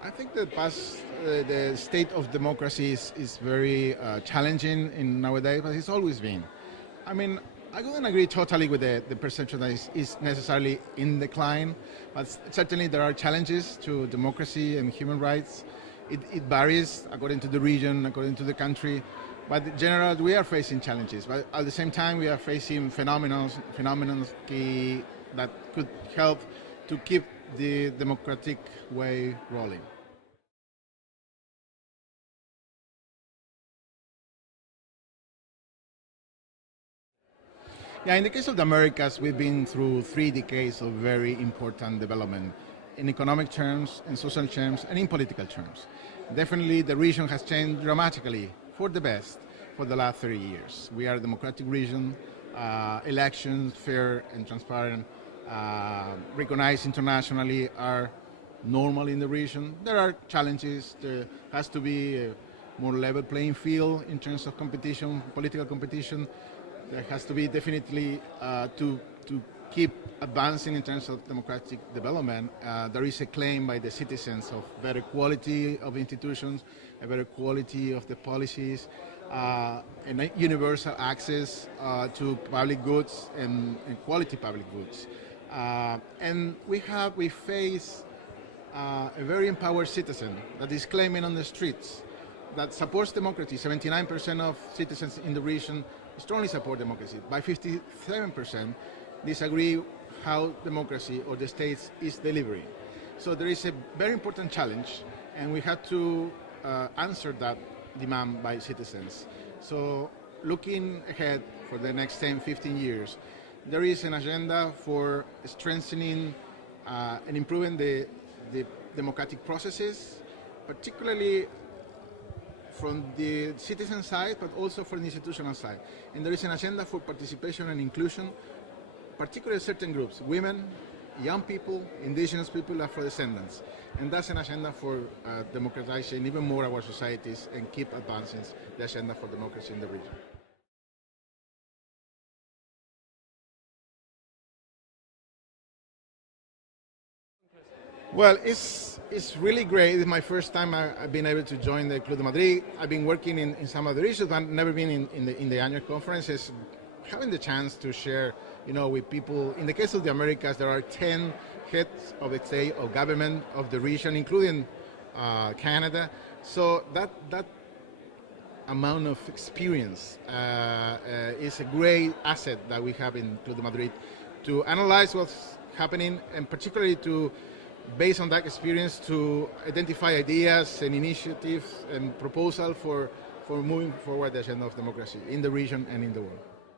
I think the state of democracy is very challenging in nowadays, but it's always been. I mean, I wouldn't agree totally with the perception that is necessarily in decline, but certainly there are challenges to democracy and human rights. It varies according to the region, according to the country, but in general we are facing challenges. But at the same time, we are facing phenomena that could help to keep the democratic way rolling. Yeah, in the case of the Americas, we've been through 3 decades of very important development in economic terms, in social terms, and in political terms. Definitely, the region has changed dramatically for the best for the last 30 years. We are a democratic region, elections, fair and transparent, recognized internationally, are normal in the region. There are challenges. There has to be a more level playing field in terms of competition, political competition. There has to be definitely to keep advancing in terms of democratic development. There is a claim by the citizens of better quality of institutions, a better quality of the policies, and universal access to public goods and quality public goods. And we face a very empowered citizen that is claiming on the streets that supports democracy. 79% of citizens in the region strongly support democracy. By 57% disagree how democracy or the states is delivering. So there is a very important challenge, and we have to answer that demand by citizens. So looking ahead for the next 10, 15 years, there is an agenda for strengthening and improving the democratic processes, particularly from the citizen side, but also from the institutional side. And there is an agenda for participation and inclusion, particularly certain groups, women, young people, indigenous people, Afro-descendants. And that's an agenda for democratizing even more our societies and keep advancing the agenda for democracy in the region. Well, it's really great. It's my first time I've been able to join the Club de Madrid. I've been working in some other issues, but never been in the annual conferences. Having the chance to share, with people. In the case of the Americas, there are 10 heads of the state, of government of the region, including Canada. So that amount of experience is a great asset that we have in Club de Madrid to analyze what's happening, and particularly to, based on that experience, to identify ideas and initiatives and proposals for moving forward the agenda of democracy in the region and in the world.